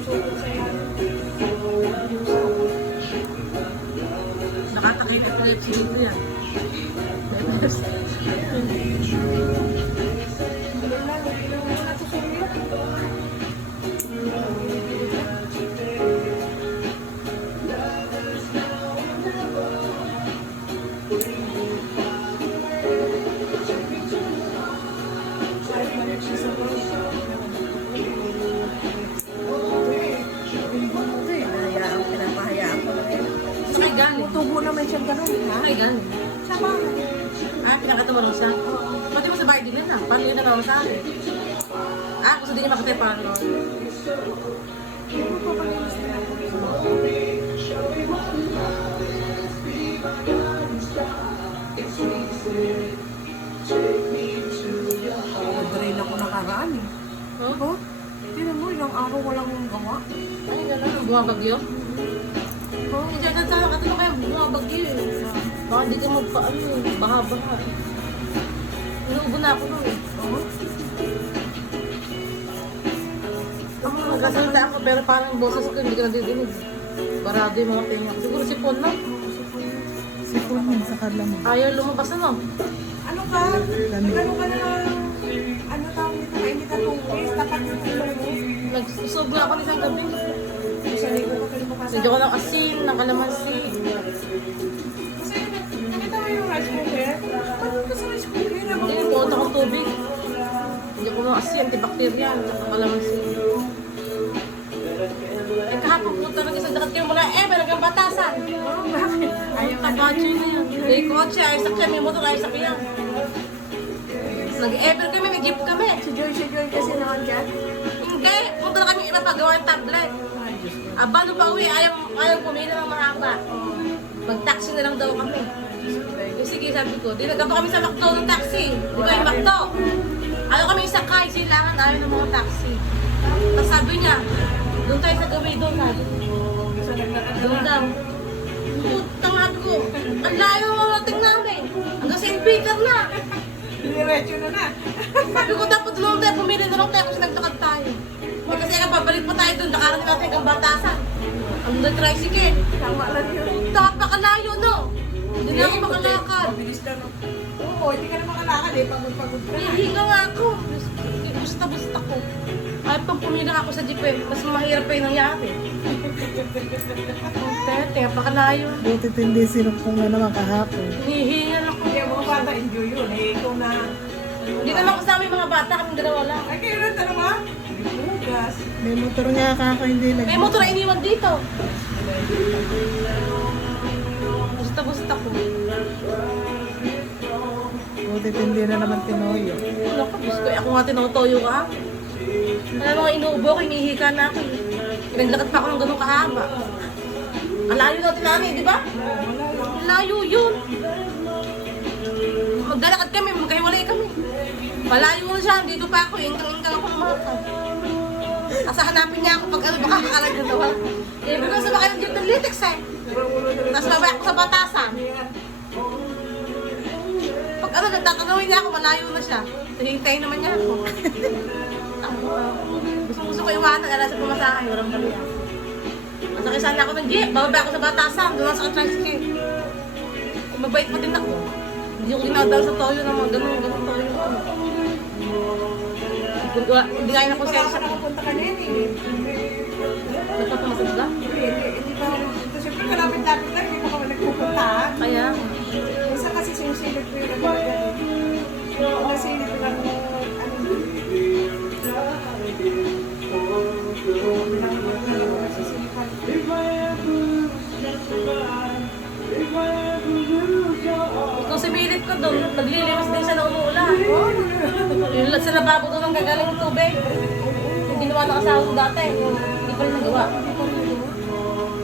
sumusubok sa iyo. Nakatakit at ulit si Lito yan. Bebes. Wala, hindi na mo natusulit. Saan kayo galing? Tubo naman siya ganun, ha? Saan kayo galing? Sa bahay. Pinakatamarong siya? Pati mo sa bahay din yun paano yun natawag sa akin? Gusto din niya makatay paano? Hindi mo pa palinis na ako. Nag-drain ako nakaraan eh. Huh? Oh, tignan mo, ilang araw walang gawa. Ay, gano'n ang bumabagyo? Oh, Hindi dyan sana katulong kayo bumabagyo eh. Baka di ka magpaano eh, baha-baha. Inuubo na ako nun eh. oh. Ako nagkasalita ako pero parang boses ko hindi ko nadidinig. Barado yung mga tenga ko. Siguro sipon na. Sipon mo sa kalamang. Ayaw lumabas na no? Ano ka? Nagano ka na ano tawag nito? Mainit ang tubig. Tapat yung ilong mo. Nagsusob na ako ng isang gabi. Sa libo ka kayo makasama. Medyo ko ng asin, ng kalamansi. Kasi nakita mo yung rice cooker? Ano ka sa rice cooker? Hindi, pumunta akong tubig. Hindi ko ng asin, antibacterial, ng kalamansi. Eh kahapon po talaga sa dakat kayo mula, may nagang batasan. Oh, bakit? Ayaw ka bacho niya. May kotse, ayos sa may motor, ayos sa kanya. Nag-ever kami, may jeep kami. Si Joy kasi naman dyan. Hindi, punta na kami iba pagawa ng tablet. Bago pa uwi, ayaw pumili ng mahaba. Mag-taxi na lang daw kami. Sige, sabi ko, dinagato kami sa McDo ng taxi. Di ba yung McDo? Ayaw kami isakay, silangan ayaw ng mga taxi. Tapos sabi niya, doon tayo sa gawin doon, sabi. So, naglakad ka Doon na. daw. Putang sabi ko, ang layo ng rating namin. Hanggang St. Peter na. Diretso na na. Sabi ko, dapat doon tayo, pumili na lang tayo kasi nagtakad tayo. Kasi pabalik pa tayo doon, nakarating natin hanggang batasan. Ang tricycle. Tama lang yun. Napakalayo, no? Hindi na ako makalakad. Mabilis lang. Oo, hindi ka na makalakad eh. Pagod-pagod ka na. Hihinga nga ako. Busta-busta ko. Ay, pag pumilang ako sa jeep, mas mahirap pa yung nangyari. Tete, napakalayo. Buti hindi sinupong na naman kahapon. Hinihingal ako. Hindi, mga bata enjoy yun. Eh, ikaw na... Hindi naman kasama yung mga bata, kami dalawa lang. Ay, kayo rin talaga? Bugas. May motor nga kako hindi May motor na iniwan dito. Busta-busta ko. Buti hindi na naman tinoyo. Wala ko, Diyos ko. Ako nga tinotoyo ka. Wala mga inuubo ko, hinihika na ako. Naglakad pa ako ng ganun kahaba. Malayo natin namin, di ba? Malayo yun. Maglalakad kami, magkahiwalay kami. Malayo na siya, dito pa ako, ingkang-ingkang ako lumakad. Asa hanapin niya ako pag ano, baka kakalag na daw. Eh, bigla sa baka yung jeep ng latex eh. Tapos babay ako sa batasan. Pag ano, nagtatanawin niya ako, malayo na siya. Hintayin naman niya ako. Gusto ko iwanan, alas sa pumasahay, walang kami yan. Masakit sana ako ng jeep, babay ako sa batasan, doon sa tricycle. Mabait pa din ako. Hindi ko ginadal sa toyo ng mga ganun toyo. Hindi kaya na konsensya ko. Nakapunta ka na yun eh. Nagpapamasad ba? Hindi pa. Ito siyempre kalapit-lapit lang, hindi pa kami nagpupuntahan. Kaya, Isa kasi sinusilip ko yung ano dyan. Nasilip ko lang ano. kung similit ko doon, naglilimas din siya na umuulan. Yung sa lababo doon ang gagaling ng tubig. Yung ginawa ng asawa ko dati, hindi pa rin nagawa.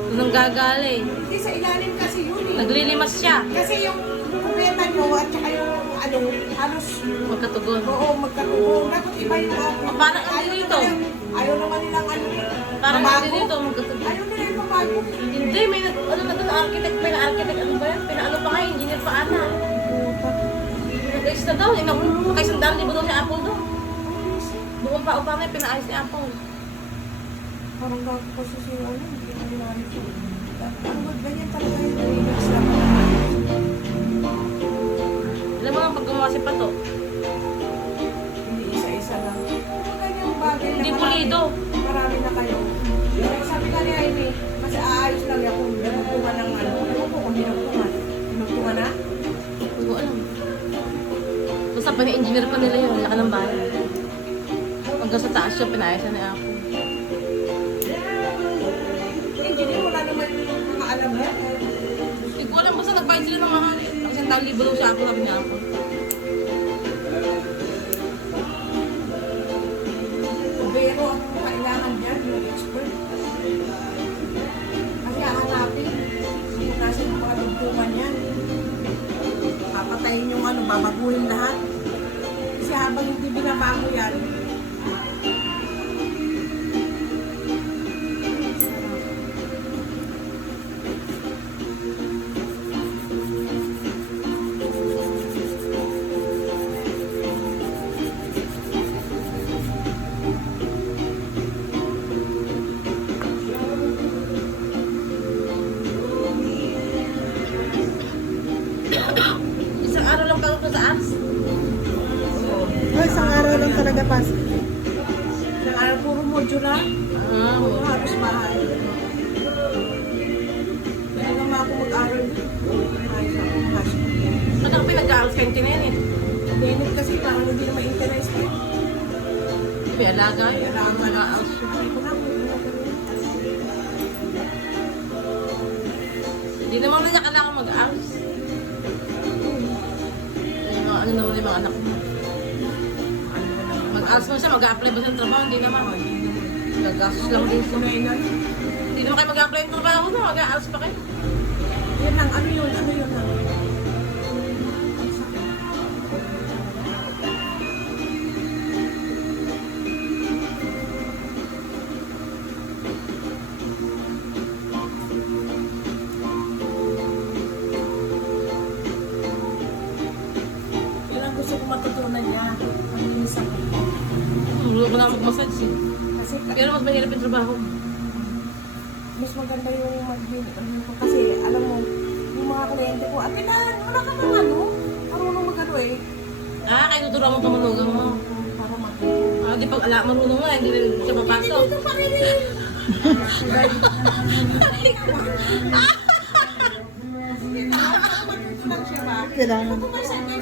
Doon ang gagaling. Hindi sa ilalim kasi yun eh. Naglilimas siya. Kasi yung kubeta nyo at saka yung ano, halos Magkatugon. oo, magkatubong. Dapat iba yung ako. Parang ano dito? Ayaw naman nilang ano eh. Parang mabago. hindi dito magkatugon. Ayaw nila yung mabago. Hindi, may ano na doon, architect, may architect, ano ba yan? Pinaano pa nga, engineer pa ata. Nag-ayos na daw, nakay 100,000 daw si Apple doon. Buong pa nga, pinaayos ni Apple. Parang gago kasi si ano, hindi na ginamit ko. Ano ba, ganyan talaga yung relax lang. Alam mo lang pag gumawa si Pato, Hindi isa-isa lang. Ano ganyang bagay na hindi marami- pulido. Marami na kayo. Sabi ka ni Amy, mas aayos lang yan kung nagtungan ng ano. Ewan ko kung dinagtungan. Dinagtungan na? Hindi ko alam. Basta pa engineer pa nila yun, laki ng bahay. Hanggang sa taas siya, pinayasan ni ako. Engineer, wala naman makaalam yan. Hindi ko alam, basta nagbayad sila ng mahal. Ang 100,000 daw siya ako, sabi niya ako. Pero ang kailangan dyan, yung expert. Kasi hahanapin. Kung nasa yung mga dugtungan yan. Papatayin yung ano, babaguhin lahat. Kasi habang hindi binabago yan, Isang araw lang pagod ko sa apps. Oh, isang araw lang talaga pas. ng araw puro modular. Puro halos bahay. Kaya naman ako mag-aral din. Ayos ako mag-aral. Ano ka pinag-aaral 20 na yan eh. Ganit kasi parang hindi na ma-interest eh. May alaga eh. Kailangan Mga mag-aral. Sabi ko na, Hindi naman na niya kailangan mag-aaral. Yung mga ano naman yung mga anak mo. Mag-aaral mo siya, mag-a-apply ba sa trabaho? Hindi naman. Gagastos lang din siya. Hindi naman kayo mag-a-apply ng trabaho na, mag-aaral pa kayo. Yan lang, ano yun lang. Yan ang gusto ko matutunan niya. Ang linis ako. Hindi ko na mag-massage eh. Kasi Pero mas mahirap yung trabaho. mas maganda yung mag-bin. Kasi alam mo, yung mga kliyente ko, ate na, wala ka bang ano? Marunong mag-ano eh. Ah, kayo tuturuan mo tumunugan mo. Para mag Ah, di pag ala marunong nga, hindi rin siya papasok. Dito pa rin eh. Matutunan siya ba? Kailangan. Kung may sakit,